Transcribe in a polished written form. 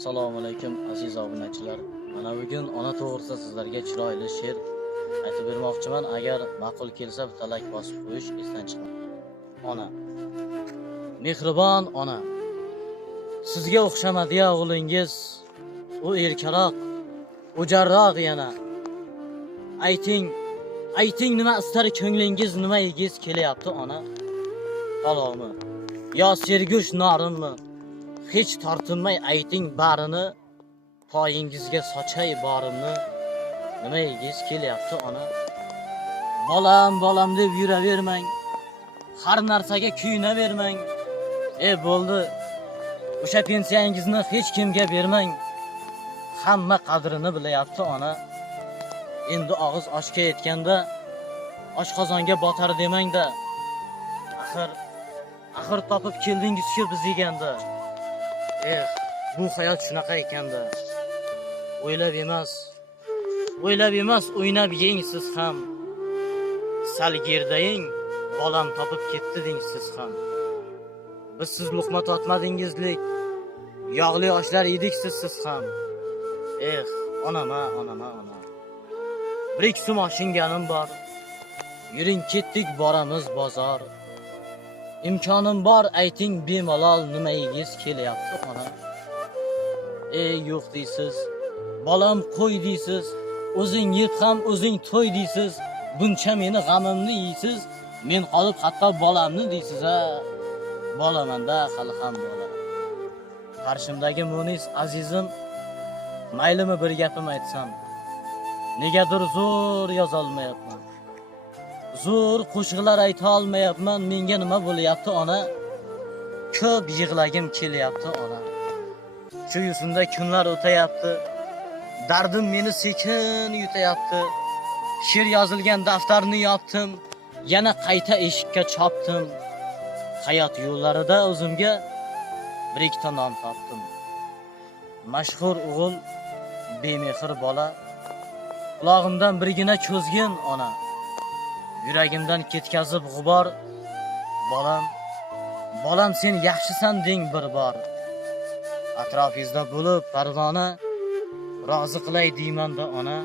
Assalomu alaykum aziz obunachilar. Mana bugun ona to'g'risida sizlarga chiroyli she'r aytib bermoqchiman. Agar ma'qul kelsa bitalak bosib qo'yish esdan chiqmang. Ona. Mehribon ona. Sizga o'xshamadi-ya o'g'lingiz. U erkaroq, o'jarroq yana. Ayting nima istar ko'nglingiz, nima yegiz kelyapti ona? Palomi yo sergush norinmi? Hech tortinmay ayting barini, poyingizga sochay borimni. Nima yegiz kelyapti ona? Bolam deb yuravermang. Har narsaga kuyunavermang. Bo'ldi. O'sha pensiyangizni hech kimga bermang. Hamma qadrini bilyapti ona. Endi og'iz oshga yetganda oshqozonga botar demang-da. Axir topib keldingiz-ku biz yeganda. Bu hayot shunaqa ekanda. O'ylab emas, o'ynab yeng siz ham. Sal gerdaying, bolam topib ketdi deng siz ham. Biz siz luqma totmadingizlik, yog'li oshlar yedik siz ham. Onama. Bir ikki so'm oshinganim bor. Yuring ketdik boramiz bozor. İmkonim bor ayting bemalol, nima yegiz kelyapti ona? Yo'q deysiz, bolam qo'y deysiz, o'zing yeb ham o'zing to'y deysiz, buncha meni g'amimni yeysiz, men qolib hatto bolamni deysiz ha. Bolamanda hali ham bola. Qarshimdagi munis azizim, maylimi bir gapim aytsam, negadir zo'r yozolmayapman. Zo'r qo'shiqlar ayta olmayapman, menga nima bo'lyapti ona? Ko'p yig'lagim kelyapti ona. Shu yusimda kunlar o'tayapti, dardim meni sekin yutayapti. She'r yozilgan daftarni yopdim, yana qayta eshikka chopdim. Hayot yo'llarida o'zimga bir ikkita non topdim. Mashhur o'g'il, bemehr bola, qulog'imdan birgina cho'zgin ona. Yuragimdan ketkazib g'ubor, bolam sen yaxshisan deng bir bor. Atrofingizda bo'lib parvona, rozi qilay deyman-da ona.